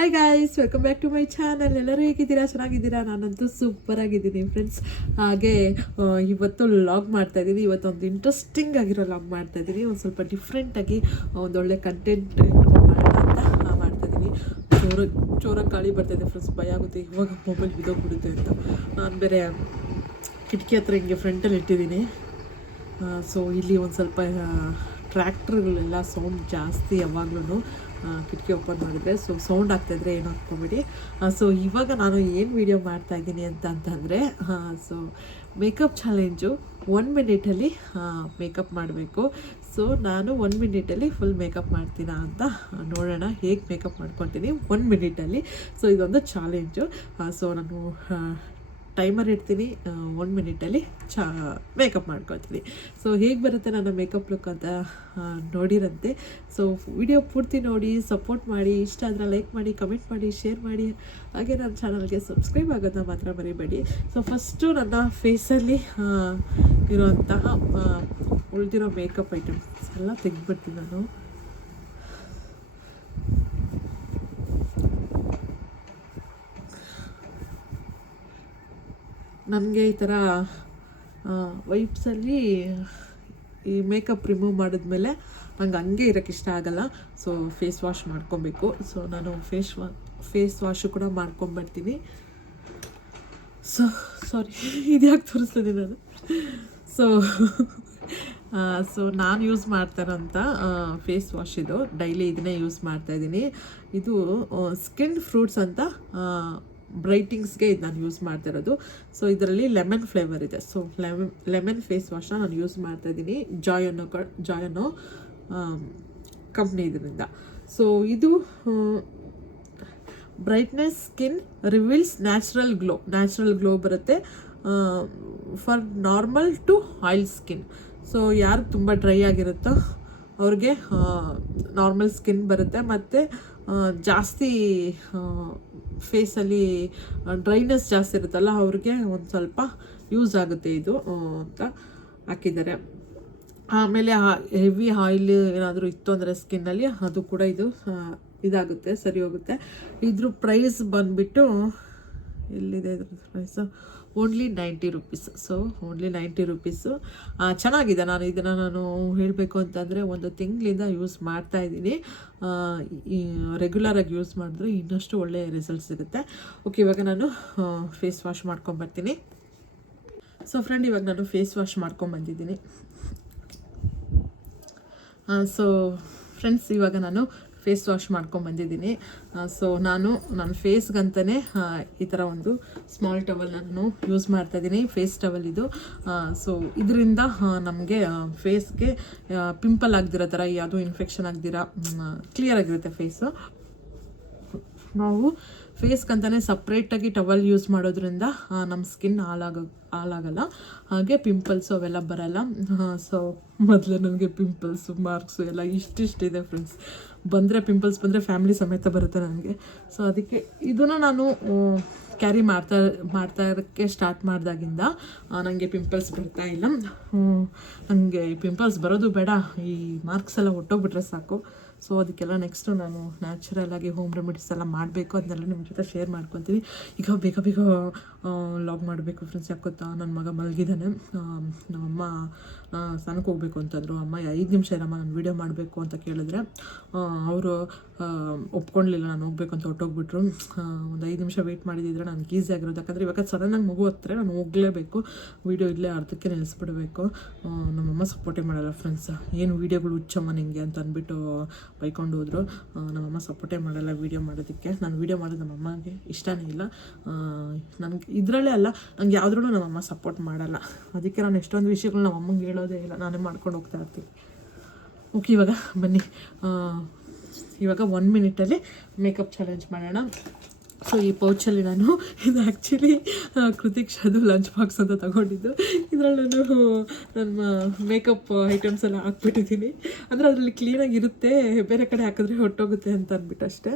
Hi guys, welcome back to my channel. ಎಲ್ಲರೂ ಹೇಗಿದ್ದೀರಾ? ಚೆನ್ನಾಗಿದ್ದೀರಾ? ನಾನಂತೂ ಸೂಪರ್ ಆಗಿದ್ದೀನಿ ಫ್ರೆಂಡ್ಸ್. ಹಾಗೆ ಇವತ್ತು ಲಾಗ್ ಮಾಡ್ತಾಯಿದ್ದೀನಿ. ಇವತ್ತೊಂದು ಇಂಟ್ರೆಸ್ಟಿಂಗ್ ಆಗಿರೋ ಲಾಗ್ ಮಾಡ್ತಾಯಿದ್ದೀನಿ. ಒಂದು ಸ್ವಲ್ಪ ಡಿಫ್ರೆಂಟಾಗಿ ಒಂದೊಳ್ಳೆ ಕಂಟೆಂಟ್ ಮಾಡೋಣ ಅಂತ ಮಾಡ್ತಾಯಿದ್ದೀನಿ. ಜೋರಾಗಿ ಗಾಳಿ ಬರ್ತಾಯಿದೆ ಫ್ರೆಂಡ್ಸ್, ಭಯ ಆಗುತ್ತೆ ಇವಾಗ ಮೊಬೈಲ್ ಬಿದ್ದೋಗ್ಬಿಡುತ್ತೆ ಅಂತ. ನಾನು ಬೇರೆ ಕಿಟಕಿ ಹತ್ರ ಹಿಂಗೆ ಫ್ರಂಟಲ್ಲಿ ಇಟ್ಟಿದ್ದೀನಿ. ಸೊ ಇಲ್ಲಿ ಒಂದು ಸ್ವಲ್ಪ ಟ್ರ್ಯಾಕ್ಟರ್ಗಳೆಲ್ಲ ಸೌಂಡ್ ಜಾಸ್ತಿ ಯಾವಾಗ್ಲೂ ಕಿಟಕಿ ಓಪನ್ ಮಾಡಿದರೆ. ಸೊ ಸೌಂಡ್ ಆಗ್ತಾಯಿದ್ರೆ ಏನು ಹಾಕ್ಕೊಬೇಡಿ. ಸೊ ಇವಾಗ ನಾನು ಏನು ವೀಡಿಯೋ ಮಾಡ್ತಾಯಿದ್ದೀನಿ ಅಂತಂದರೆ, ಸೊ ಮೇಕಪ್ ಚಾಲೆಂಜು 1 ಮಿನಿಟಲ್ಲಿ ಮೇಕಪ್ ಮಾಡಬೇಕು. ಸೊ ನಾನು 1 ಮಿನಿಟಲ್ಲಿ ಫುಲ್ ಮೇಕಪ್ ಮಾಡ್ತೀನಾ ಅಂತ ನೋಡೋಣ, ಹೇಗೆ ಮೇಕಪ್ ಮಾಡ್ಕೊತೀನಿ 1 ಮಿನಿಟಲ್ಲಿ. ಸೊ ಇದೊಂದು ಚಾಲೆಂಜು. ಸೊ ನಾನು ಟೈಮರ್ ಇಡ್ತೀನಿ, 1 ಮಿನಿಟಲ್ಲಿ ಮೇಕಪ್ ಮಾಡ್ಕೊಳ್ತೀನಿ. ಸೊ ಹೇಗೆ ಬರುತ್ತೆ ನನ್ನ ಮೇಕಪ್ ಲುಕ್ ಅಂತ ನೋಡಿರಂತೆ. ಸೊ ವಿಡಿಯೋ ಪೂರ್ತಿ ನೋಡಿ, ಸಪೋರ್ಟ್ ಮಾಡಿ. ಇಷ್ಟ ಆದರೆ ಲೈಕ್ ಮಾಡಿ, ಕಮೆಂಟ್ ಮಾಡಿ, ಶೇರ್ ಮಾಡಿ. ಹಾಗೆ ನನ್ನ ಚಾನಲ್ಗೆ ಸಬ್ಸ್ಕ್ರೈಬ್ ಆಗೋದನ್ನ ಮಾತ್ರ ಮರಿಬೇಡಿ. ಸೊ ಫಸ್ಟು ನನ್ನ ಫೇಸಲ್ಲಿ ಇರುವಂತಹ ಉಳಿದಿರೋ ಮೇಕಪ್ ಐಟಮ್ಸ್ ಎಲ್ಲ ತೆಗೆದ್ಬಿಡ್ತೀನಿ ನಾನು. ನನಗೆ ಈ ಥರ ವೈಪ್ಸಲ್ಲಿ ಈ ಮೇಕಪ್ ರಿಮೂವ್ ಮಾಡಿದ್ಮೇಲೆ ನಂಗೆ ಹಂಗೆ ಇರೋಕ್ಕೆ ಇಷ್ಟ ಆಗೋಲ್ಲ. ಸೊ ಫೇಸ್ ವಾಶ್ ಮಾಡ್ಕೊಬೇಕು. ಸೊ ನಾನು ಫೇಸ್ ವಾಶು ಕೂಡ ಮಾಡ್ಕೊಂಬರ್ತೀನಿ. ಸೊ ಸಾರಿ, ಇದ್ಯಾಕೆ ತೋರಿಸ್ತೀನಿ ನಾನು. ಸೊ ನಾನು ಯೂಸ್ ಮಾಡ್ತಾರಂಥ ಫೇಸ್ ವಾಶ್ ಇದು. ಡೈಲಿ ಇದನ್ನೇ ಯೂಸ್ ಮಾಡ್ತಾಯಿದ್ದೀನಿ. ಇದು ಸ್ಕಿನ್ ಫ್ರೂಟ್ಸ್ ಅಂತ ಬ್ರೈಟಿಂಗ್ಸ್ಗೆ ಇದು ನಾನು ಯೂಸ್ ಮಾಡ್ತಾಯಿರೋದು. ಸೊ ಇದರಲ್ಲಿ ಲೆಮನ್ ಫ್ಲೇವರ್ ಇದೆ. ಸೊ ಲೆಮನ್ ಫೇಸ್ ವಾಶ್ನ ನಾನು ಯೂಸ್ ಮಾಡ್ತಾಯಿದ್ದೀನಿ, ಜಾಯ್ ಅನ್ನೋ ಕಂಪ್ನಿ ಇದರಿಂದ. ಸೊ ಇದು brightness skin reveals natural glow ಬರುತ್ತೆ for normal to oil skin. So ಯಾರು ತುಂಬ ಡ್ರೈ ಆಗಿರುತ್ತೋ ಅವ್ರಿಗೆ ನಾರ್ಮಲ್ ಸ್ಕಿನ್ ಬರುತ್ತೆ, ಮತ್ತು ಜಾಸ್ತಿ ಫೇಸಲ್ಲಿ ಡ್ರೈನೆಸ್ ಜಾಸ್ತಿ ಇರುತ್ತಲ್ಲ ಅವ್ರಿಗೆ ಒಂದು ಸ್ವಲ್ಪ ಯೂಸ್ ಆಗುತ್ತೆ ಇದು ಅಂತ ಹಾಕಿದ್ದಾರೆ. ಆಮೇಲೆ ಹೆವಿ ಆಯಿಲ್ ಏನಾದರೂ ಇತ್ತು ಅಂದರೆ ಸ್ಕಿನ್ನಲ್ಲಿ, ಅದು ಕೂಡ ಇದು ಇದಾಗುತ್ತೆ, ಸರಿ ಹೋಗುತ್ತೆ. ಇದ್ರ ಪ್ರೈಸ್ ಬಂದುಬಿಟ್ಟು ಎಲ್ಲಿದೆ ಇದ್ರ price? Only 90 rupees. So only 90 rupees. ಚೆನ್ನಾಗಿದೆ. ನಾನು ಹೇಳಬೇಕು ಅಂತಂದರೆ 1 ತಿಂಗಳಿಂದ ಯೂಸ್ ಮಾಡ್ತಾಯಿದ್ದೀನಿ. ರೆಗ್ಯುಲರಾಗಿ ಯೂಸ್ ಮಾಡಿದ್ರೆ ಇನ್ನಷ್ಟು ಒಳ್ಳೆಯ ರಿಸಲ್ಟ್ ಸಿಗುತ್ತೆ. ಓಕೆ, ಇವಾಗ ನಾನು ಫೇಸ್ ವಾಶ್ ಮಾಡ್ಕೊಂಬರ್ತೀನಿ. ಸೊ ಫ್ರೆಂಡ್, ಇವಾಗ ನಾನು ಫೇಸ್ ವಾಶ್ ಮಾಡ್ಕೊಂಬಂದಿದ್ದೀನಿ. ಸೊ ಫ್ರೆಂಡ್ಸ್, ಇವಾಗ ನಾನು ಫೇಸ್ ವಾಶ್ ಮಾಡ್ಕೊಂಬಂದಿದ್ದೀನಿ. ಸೊ ನನ್ನ ಫೇಸ್ಗಂತಲೇ ಈ ಥರ ಒಂದು ಸ್ಮಾಲ್ ಟವಲ್ ನಾನು ಯೂಸ್ ಮಾಡ್ತಾಯಿದ್ದೀನಿ. ಫೇಸ್ ಟವಲ್ ಇದು. ಸೊ ಇದರಿಂದ ನಮಗೆ ಫೇಸ್ಗೆ ಪಿಂಪಲ್ ಆಗದಿರೋ ಥರ, ಯಾವುದೂ ಇನ್ಫೆಕ್ಷನ್ ಆಗದಿರ ಕ್ಲಿಯರಾಗಿರುತ್ತೆ ಫೇಸು. ನಾವು ಫೇಸ್ಗಂತಲೇ ಸಪ್ರೇಟಾಗಿ ಟವಲ್ ಯೂಸ್ ಮಾಡೋದ್ರಿಂದ ನಮ್ಮ ಸ್ಕಿನ್ ಹಾಳಾಗಲ್ಲ, ಹಾಗೆ ಪಿಂಪಲ್ಸು ಅವೆಲ್ಲ ಬರಲ್ಲ. ಸೊ ಮೊದಲು ನನಗೆ ಪಿಂಪಲ್ಸು ಮಾರ್ಕ್ಸು ಎಲ್ಲ ಇಷ್ಟಿದೆ ಫ್ರೆಂಡ್ಸ್. ಪಿಂಪಲ್ಸ್ ಬಂದರೆ ಫ್ಯಾಮಿಲಿ ಸಮೇತ ಬರುತ್ತೆ ನನಗೆ. ಸೊ ಅದಕ್ಕೆ ಇದನ್ನು ನಾನು ಕ್ಯಾರಿ ಮಾಡ್ತಾ ಇರೋಕ್ಕೆ ಸ್ಟಾರ್ಟ್ ಮಾಡಿದಾಗಿಂದ ನನಗೆ ಪಿಂಪಲ್ಸ್ ಬರ್ತಾ ಇಲ್ಲ. ನನಗೆ ಪಿಂಪಲ್ಸ್ ಬರೋದು ಬೇಡ, ಈ ಮಾರ್ಕ್ಸ್ ಎಲ್ಲ ಹೊಟ್ಟೋಗ್ಬಿಟ್ರೆ ಸಾಕು. ಸೊ ಅದಕ್ಕೆಲ್ಲ ನೆಕ್ಸ್ಟು ನಾನು ನ್ಯಾಚುರಲಾಗಿ ಹೋಮ್ ರೆಮಿಡೀಸ್ ಎಲ್ಲ ಮಾಡಬೇಕು, ಅದನ್ನೆಲ್ಲ ನಿಮ್ಮ ಜೊತೆ ಶೇರ್ ಮಾಡ್ಕೊತೀನಿ. ಈಗ ಬೇಗ ಲಾಗ್ ಮಾಡಬೇಕು ಫ್ರೆಂಡ್ಸ್. ಯಾಕೆ ಗೊತ್ತಾ, ನನ್ನ ಮಗ ಮಲಗಿದ್ದಾನೆ. ನಮ್ಮಮ್ಮ ಸ್ನಾನಕ್ಕೆ ಹೋಗ್ಬೇಕು ಅಂತಂದರು. ಅಮ್ಮ 5 ನಿಮಿಷ ಇರಮ್ಮ, ನಾನು ವೀಡಿಯೋ ಮಾಡಬೇಕು ಅಂತ ಕೇಳಿದ್ರೆ ಅವರು ಒಪ್ಕೊಳ್ಳಲಿಲ್ಲ. ನಾನು ಹೋಗ್ಬೇಕು ಅಂತ ಹೊಟ್ಟೋಗ್ಬಿಟ್ರು. ಒಂದು 5 ನಿಮಿಷ ವೆಯ್ಟ್ ಮಾಡಿದಿದ್ರೆ ನನಗೆ ಈಸಿ ಆಗಿರೋದು. ಯಾಕಂದರೆ ಇವಾಗ ಸಡನ್ನಾಗಿ ಮಗು ಹತ್ತಿರ ನಾನು ಹೋಗಲೇಬೇಕು, ವೀಡಿಯೋ ಇಲ್ಲೇ ಅರ್ಧಕ್ಕೆ ನಿಲ್ಲಿಸ್ಬಿಡಬೇಕು. ನಮ್ಮಮ್ಮ ಸಪೋರ್ಟೇ ಮಾಡಲ್ಲ ಫ್ರೆಂಡ್ಸ್. ಏನು ವೀಡಿಯೋಗಳು ಹುಚ್ಚಮ್ಮ ನಿಂಗೆ ಅಂತ ಅಂದ್ಬಿಟ್ಟು ಬೈಕೊಂಡು ಹೋದರು. ನಮ್ಮಮ್ಮ ಸಪೋರ್ಟೇ ಮಾಡಲ್ಲ ವೀಡಿಯೋ ಮಾಡೋದಕ್ಕೆ. ನಾನು ವೀಡಿಯೋ ಮಾಡೋದು ನಮ್ಮಮ್ಮಗೆ ಇಷ್ಟನೇ ಇಲ್ಲ. ನನಗೆ ಇದರಲ್ಲೇ ಅಲ್ಲ, ನಂಗೆ ಯಾವುದ್ರಲ್ಲೂ ನಮ್ಮಮ್ಮ ಸಪೋರ್ಟ್ ಮಾಡಲ್ಲ. ಅದಕ್ಕೆ ನಾನು ಎಷ್ಟೊಂದು ವಿಷಯಗಳು ನಮ್ಮಮ್ಮಗೆ ಹೇಳೋದೇ ಇಲ್ಲ, ನಾನೇ ಮಾಡ್ಕೊಂಡು ಹೋಗ್ತಾ ಇರ್ತೀನಿ. ಓಕೆ, ಇವಾಗ ಬನ್ನಿ, ಇವಾಗ 1 ಮಿನಿಟಲ್ಲಿ ಮೇಕಪ್ ಚಾಲೆಂಜ್ ಮಾಡೋಣ. ಸೊ ಈ ಪೌಚಲ್ಲಿ ನಾನು ಇದು ಆ್ಯಕ್ಚುಲಿ ಕೃತಿಕ್ ಶಾದು ಲಂಚ್ ಬಾಕ್ಸ್ ಅಂತ ತಗೊಂಡಿದ್ದು. ಇದರಲ್ಲಿ ನಾನು ನನ್ನ ಮೇಕಪ್ ಐಟಮ್ಸ್ ಎಲ್ಲ ಹಾಕ್ಬಿಟ್ಟಿದ್ದೀನಿ. ಅಂದರೆ ಅದರಲ್ಲಿ ಕ್ಲೀನಾಗಿರುತ್ತೆ, ಬೇರೆ ಕಡೆ ಹಾಕಿದ್ರೆ ಹೊಟ್ಟೋಗುತ್ತೆ ಅಂತ ಅಂದ್ಬಿಟ್ಟು ಅಷ್ಟೇ.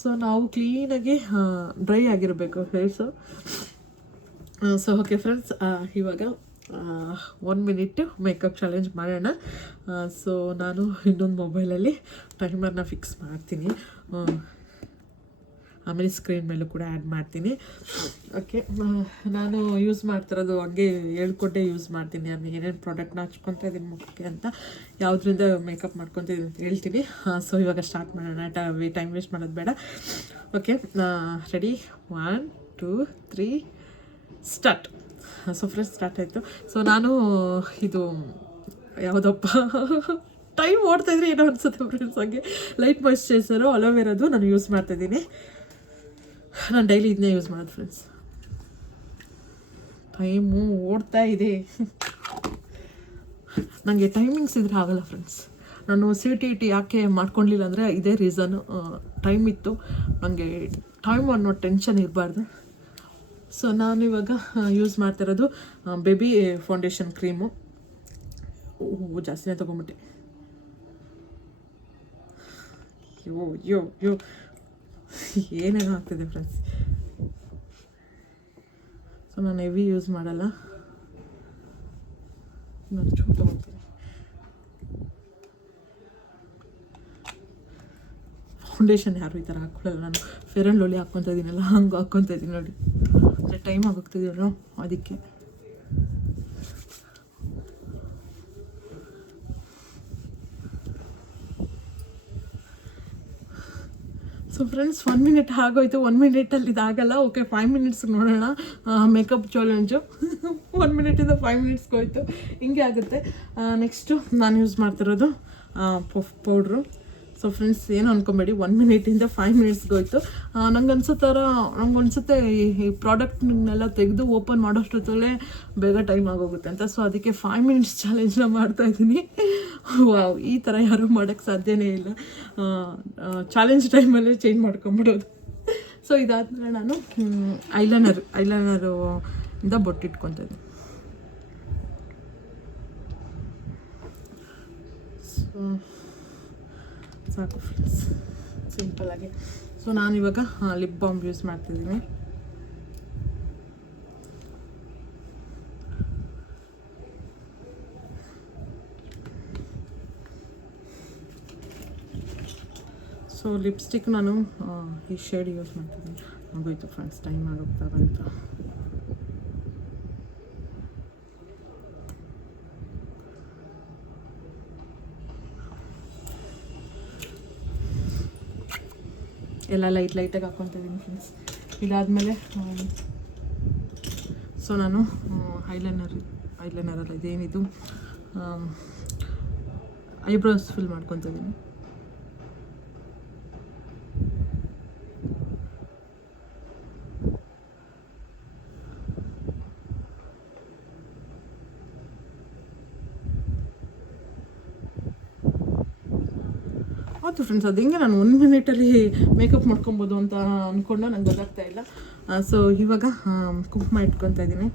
ಸೊ ನಾವು ಕ್ಲೀನಾಗಿ ಡ್ರೈ ಆಗಿರಬೇಕು ಫೇಸು. ಸೊ ಓಕೆ ಫ್ರೆಂಡ್ಸ್, ಇವಾಗ 1 ಮಿನಿಟ್ ಮೇಕಪ್ ಚಾಲೆಂಜ್ ಮಾಡೋಣ. ಸೊ ನಾನು ಇನ್ನೊಂದು ಮೊಬೈಲಲ್ಲಿ ಟೈಮರ್ನ ಫಿಕ್ಸ್ ಮಾಡ್ತೀನಿ. ಆಮೇಲೆ ಸ್ಕ್ರೀನ್ ಮೇಲೂ ಕೂಡ ಆ್ಯಡ್ ಮಾಡ್ತೀನಿ. ಓಕೆ, ನಾನು ಯೂಸ್ ಮಾಡ್ತಿರೋದು ಹಂಗೆ ಹೇಳ್ಕೊಟ್ಟೆ ಯೂಸ್ ಮಾಡ್ತೀನಿ. ನಾನು ಏನೇನು ಪ್ರಾಡಕ್ಟ್ನ ಹಚ್ಕೊತಾ ಇದ್ದೀನಿ ಮುಖಕ್ಕೆ ಅಂತ, ಯಾವುದರಿಂದ ಮೇಕಪ್ ಮಾಡ್ಕೊತಿದ್ದೀನಿ ಅಂತ ಹೇಳ್ತೀನಿ. ಸೊ ಇವಾಗ ಸ್ಟಾರ್ಟ್ ಮಾಡೋಣ, ಟೈಮ್ ವೇಸ್ಟ್ ಮಾಡೋದು ಬೇಡ. Okay, ready, 1 2 3 start. So friends start ಆಯಿತು. ಸೊ ನಾನು ಇದು ಯಾವುದಪ್ಪ ಟೈಮ್ ಓಡ್ತಾಯಿದ್ರೆ ಏನೋ ಅನಿಸುತ್ತೆ ಫ್ರೆಂಡ್ಸ್. ಹಾಗೆ ಲೈಟ್ ಮಾಯ್ಶ್ಚರೈಸರು ಅಲೋವೆರಾದು ನಾನು ಯೂಸ್ ಮಾಡ್ತಾಯಿದ್ದೀನಿ. ನಾನು ಡೈಲಿ ಇದನ್ನೇ ಯೂಸ್ ಮಾಡೋದು ಫ್ರೆಂಡ್ಸ್. ಟೈಮು ಓಡ್ತಾ ಇದೆ. ನನಗೆ ಟೈಮಿಂಗ್ಸ್ ಇದ್ರೆ ಆಗಲ್ಲ ಫ್ರೆಂಡ್ಸ್. ನಾನು CTET ಯಾಕೆ ಮಾಡ್ಕೊಳ್ಲಿಲ್ಲ ಅಂದರೆ ಇದೇ ರೀಸನ್ನು. ಟೈಮ್ ಇತ್ತು, ನನಗೆ ಟೈಮ್ ಅನ್ನೋ ಟೆನ್ಷನ್ ಇರಬಾರ್ದು. ಸೊ ನಾನು ಇವಾಗ ಯೂಸ್ ಮಾಡ್ತಿರೋದು ಬೇಬಿ ಫೌಂಡೇಶನ್ ಕ್ರೀಮು. ಜಾಸ್ತಿನೇ ತೊಗೊಂಬಿಟ್ಟೆ. ಯೋ ಏನೇನೋ ಆಗ್ತಿದೆ ಫ್ರೆಂಡ್ಸ್. ಸೊ ನಾನು ಹೆವಿ ಯೂಸ್ ಮಾಡಲ್ಲ, ನಾನು ಚೂರು ತೊಗೊಳ್ತೀನಿ. ಫೌಂಡೇಶನ್ ಯಾರು ಈ ಥರ ಹಾಕ್ಕೊಳ್ಳಲ್ಲ. ನಾನು ಫೇರ್ ಆ್ಯಂಡ್ ಲವ್ಲಿ ಹಾಕ್ಕೊತಾ ಇದ್ದೀನಲ್ಲ, ಹಂಗೆ ಹಾಕ್ಕೊತಾ ಇದ್ದೀನಿ ನೋಡಿ. ಅಂದರೆ ಟೈಮ್ ಆಗೋಗ್ತಿದ್ದೀನೋ ಅದಕ್ಕೆ. ಸೊ ಫ್ರೆಂಡ್ಸ್ 1 ಮಿನಿಟ್ ಆಗೋಯ್ತು. 1 ಮಿನಿಟಲ್ಲಿ ಇದಾಗಲ್ಲ. ಓಕೆ, 5 ಮಿನಿಟ್ಸ್ ನೋಡೋಣ ಮೇಕಪ್ ಚಾಲೆಂಜು. 1 ಮಿನಿಟಿಂದ 5 ಮಿನಿಟ್ಸ್ಗೆ ಹೋಯ್ತು, ಹಿಂಗೆ ಆಗುತ್ತೆ. ನೆಕ್ಸ್ಟು ನಾನು ಯೂಸ್ ಮಾಡ್ತಿರೋದು ಪೌಡ್ರು. ಸೊ ಫ್ರೆಂಡ್ಸ್ ಏನು ಅಂದ್ಕೊಬೇಡಿ, 1 ಮಿನಿಟಿಂದ 5 ಮಿನಿಟ್ಸ್ಗೆ ಹೋಯ್ತು. ನಂಗೆ ಅನ್ಸುತ್ತೆ ಈ ಪ್ರಾಡಕ್ಟ್ನೆಲ್ಲ ತೆಗೆದು ಓಪನ್ ಮಾಡೋಷ್ಟೊತ್ತಲ್ಲೇ ಬೇಗ ಟೈಮ್ ಆಗೋಗುತ್ತೆ ಅಂತ. ಸೊ ಅದಕ್ಕೆ 5 ಮಿನಿಟ್ಸ್ ಚಾಲೆಂಜ್ನ ಮಾಡ್ತಾಯಿದ್ದೀನಿ. ವಾವ್, ಈ ಥರ ಯಾರೂ ಮಾಡೋಕ್ಕೆ ಸಾಧ್ಯನೇ ಇಲ್ಲ. ಚಾಲೆಂಜ್ ಟೈಮಲ್ಲೇ ಚೇಂಜ್ ಮಾಡ್ಕೊಂಬಿಡೋದು. ಸೊ ಇದಾದ್ಮೇಲೆ ನಾನು ಐಲೈನರು ಇಂದ ಬೊಟ್ಟಿಟ್ಕೊತಿದ್ದೆ. ಸೊ ಸಾಕು ಫ್ರೆಂಡ್ಸ್, ಸಿಂಪಲ್ಲಾಗಿ. ಸೊ ನಾನಿವಾಗ ಲಿಪ್ ಬಾಮ್ ಯೂಸ್ ಮಾಡ್ತಿದ್ದೀನಿ. ಸೊ ಲಿಪ್ಸ್ಟಿಕ್ ನಾನು ಈ ಶೇಡ್ ಯೂಸ್ ಮಾಡ್ತಿದ್ದೀನಿ. ಆಗೋಯ್ತು ಫ್ರೆಂಡ್ಸ್, ಟೈಮ್ ಆಗೋಗ್ತಾ ಬಂತು. ಎಲ್ಲ ಲೈಟಾಗಿ ಹಾಕ್ಕೊತಿದ್ದೀನಿ ಫ್ರೆಂಡ್ಸ್. ಇದಾದಮೇಲೆ ಸೊ ನಾನು ಐಲೈನರಲ್ಲ, ಇದೇನಿದು ಐಬ್ರೋಸ್ ಫಿಲ್ ಮಾಡ್ಕೊತಿದ್ದೀನಿ. ಹೌದು ಫ್ರೆಂಡ್ಸ್, ಅದು ಹಿಂಗೆ ನಾನು 1 ಮಿನಿಟಲ್ಲಿ ಮೇಕಪ್ ಮಾಡ್ಕೊಬೋದು ಅಂತ ಅಂದ್ಕೊಂಡು ನಂಗೆ ಗೊತ್ತಾಗ್ತಾ ಇಲ್ಲ. ಸೊ ಇವಾಗ ಕುಂಕುಮ ಇಟ್ಕೊತಾ ಇದ್ದೀನಿ.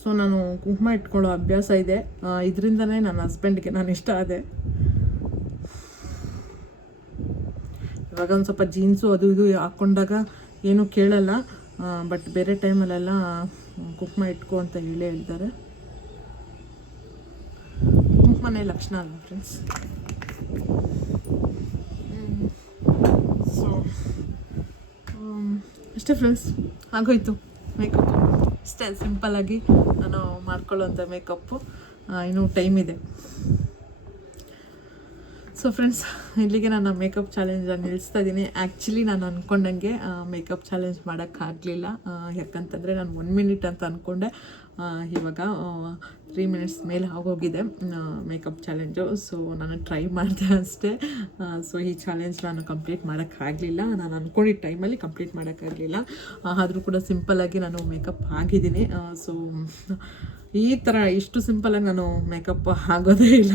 ಸೊ ನಾನು ಕುಂಕುಮ ಇಟ್ಕೊಳ್ಳೋ ಅಭ್ಯಾಸ ಇದೆ. ಇದರಿಂದನೇ ನನ್ನ ಹಸ್ಬೆಂಡ್ಗೆ ನಾನು ಇಷ್ಟ ಆದೆ. ಇವಾಗ ಒಂದು ಸ್ವಲ್ಪ ಜೀನ್ಸು ಅದು ಇದು ಹಾಕ್ಕೊಂಡಾಗ ಏನೂ ಕೇಳಲ್ಲ, ಬಟ್ ಬೇರೆ ಟೈಮಲ್ಲೆಲ್ಲ ಕುಂಕುಮ ಇಟ್ಕೊ ಅಂತ ಹೇಳ್ತಾರೆ. ಕುಂಕುಮನೇ ಲಕ್ಷಣ ಅಲ್ಲ ಫ್ರೆಂಡ್ಸ್. ಸೊ ಅಷ್ಟೇ ಫ್ರೆಂಡ್ಸ್, ಆಗೋಯ್ತು ಮೇಕಪ್. ಇಷ್ಟೇ ಸಿಂಪಲ್ಲಾಗಿ ನಾನು ಮಾಡ್ಕೊಳ್ಳೋಂಥ ಮೇಕಪ್ಪು. ಇನ್ನೂ ಟೈಮ್ ಇದೆ. ಸೊ ಫ್ರೆಂಡ್ಸ್, ಇಲ್ಲಿಗೆ ನಾನು ಮೇಕಪ್ ಚಾಲೆಂಜನ್ನು ನಿಲ್ಲಿಸ್ತಾ ಇದ್ದೀನಿ. ಆ್ಯಕ್ಚುಲಿ ನಾನು ಅಂದ್ಕೊಂಡಂಗೆ ಮೇಕಪ್ ಚಾಲೆಂಜ್ ಮಾಡೋಕ್ಕಾಗಲಿಲ್ಲ. ಯಾಕಂತಂದರೆ ನಾನು 1 ಮಿನಿಟ್ ಅಂತ ಅಂದ್ಕೊಂಡೆ. ಇವಾಗ 3 ಮಿನಿಟ್ಸ್ ಮೇಲೆ ಆಗೋಗಿದೆ ಮೇಕಪ್ ಚಾಲೆಂಜು. ಸೊ ನಾನು ಟ್ರೈ ಮಾಡಿದೆ ಅಷ್ಟೇ. ಸೊ ಈ ಚಾಲೆಂಜ್ ನಾನು ಕಂಪ್ಲೀಟ್ ಮಾಡೋಕ್ಕಾಗಲಿಲ್ಲ. ನಾನು ಅಂದ್ಕೊಂಡಿದ್ದ ಟೈಮಲ್ಲಿ ಕಂಪ್ಲೀಟ್ ಮಾಡೋಕ್ಕಾಗಲಿಲ್ಲ. ಆದರೂ ಕೂಡ ಸಿಂಪಲ್ಲಾಗಿ ನಾನು ಮೇಕಪ್ ಆಗಿದ್ದೀನಿ. ಸೊ ಈ ಥರ ಇಷ್ಟು ಸಿಂಪಲಾಗಿ ನಾನು ಮೇಕಪ್ ಆಗೋದೇ ಇಲ್ಲ.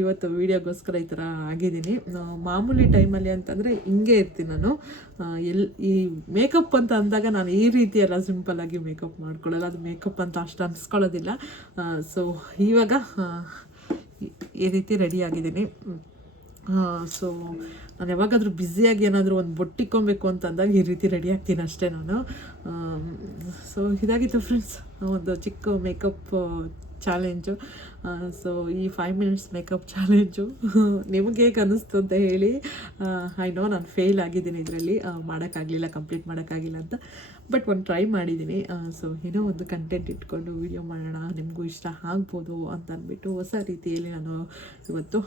ಇವತ್ತು ವೀಡಿಯೋಗೋಸ್ಕರ ಈ ಥರ ಆಗಿದ್ದೀನಿ. ಮಾಮೂಲಿ ಟೈಮಲ್ಲಿ ಅಂತಂದರೆ ಹಿಂಗೆ ಇರ್ತೀನಿ ನಾನು. ಈ ಮೇಕಪ್ ಅಂತ ಅಂದಾಗ ನಾನು ಈ ರೀತಿ ಎಲ್ಲ ಸಿಂಪಲ್ಲಾಗಿ ಮೇಕಪ್ ಮಾಡ್ಕೊಳ್ಳಲ್ಲ. ಅದು ಮೇಕಪ್ ಅಂತ ಅಷ್ಟು ಅನಿಸ್ಕೊಳ್ಳೋದಿಲ್ಲ. ಸೊ ಇವಾಗ ಈ ರೀತಿ ರೆಡಿ ಆಗಿದ್ದೀನಿ. ಸೊ ನಾನು ಯಾವಾಗಾದರೂ ಬ್ಯುಸಿಯಾಗಿ ಏನಾದರೂ ಒಂದು ಬೊಟ್ಟಿಕ್ಕೊಬೇಕು ಅಂತ ಅಂದಾಗ ಈ ರೀತಿ ರೆಡಿ ಆಗ್ತೀನಿ ಅಷ್ಟೇ ನಾನು. ಸೊ ಇದಾಗಿತ್ತು ಫ್ರೆಂಡ್ಸ್ ಒಂದು ಚಿಕ್ಕ ಮೇಕಪ್ ಚಾಲೆಂಜು. ಸೊ ಈ 5 ಮಿನಿಟ್ಸ್ ಮೇಕಪ್ ಚಾಲೆಂಜು ನಿಮಗೆ ಹೇಗೆ ಅನ್ನಿಸ್ತು ಅಂತ ಹೇಳಿ. ಐ ನೋ ನಾನು ಫೇಲ್ ಆಗಿದ್ದೀನಿ ಇದರಲ್ಲಿ, ಮಾಡೋಕ್ಕಾಗಲಿಲ್ಲ, ಕಂಪ್ಲೀಟ್ ಮಾಡೋಕ್ಕಾಗಿಲ್ಲ ಅಂತ. ಬಟ್ ಒಂದು ಟ್ರೈ ಮಾಡಿದ್ದೀನಿ. ಸೊ ಏನೋ ಒಂದು ಕಂಟೆಂಟ್ ಇಟ್ಕೊಂಡು ವೀಡಿಯೋ ಮಾಡೋಣ, ನಿಮಗೂ ಇಷ್ಟ ಆಗ್ಬೋದು ಅಂತ ಅಂದ್ಬಿಟ್ಟು ಹೊಸ ರೀತಿಯಲ್ಲಿ ನಾನು ಇವತ್ತು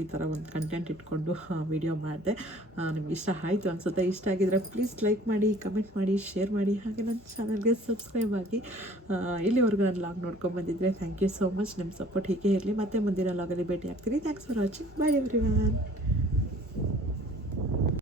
ಈ ಥರ ಒಂದು ಕಂಟೆಂಟ್ ಇಟ್ಕೊಂಡು ವೀಡಿಯೋ ಮಾಡಿದೆ. ನಿಮ್ಗೆ ಇಷ್ಟ ಆಯಿತು ಅನಿಸುತ್ತೆ. ಇಷ್ಟ ಆಗಿದ್ರೆ ಪ್ಲೀಸ್ ಲೈಕ್ ಮಾಡಿ, ಕಮೆಂಟ್ ಮಾಡಿ, ಶೇರ್ ಮಾಡಿ, ಹಾಗೆ ನನ್ನ ಚಾನಲ್ಗೆ ಸಬ್ಸ್ಕ್ರೈಬ್ ಆಗಿ. ಇಲ್ಲಿವರೆಗೂ ನಾನು ಲಾಗ್ ನೋಡ್ಕೊಂಡು ಬಂದಿದ್ದರೆ ಥ್ಯಾಂಕ್ ಯು ಸೋ ಮಚ್. ನಿಮ್ಮ ಸಪೋರ್ಟ್ ಹೀಗೆ ಇರಲಿ. ಮತ್ತೆ ಮುಂದಿನ ಲಾಗಲ್ಲಿ ಭೇಟಿ ಆಗ್ತೀನಿ. Thanks for watching. Bye everyone.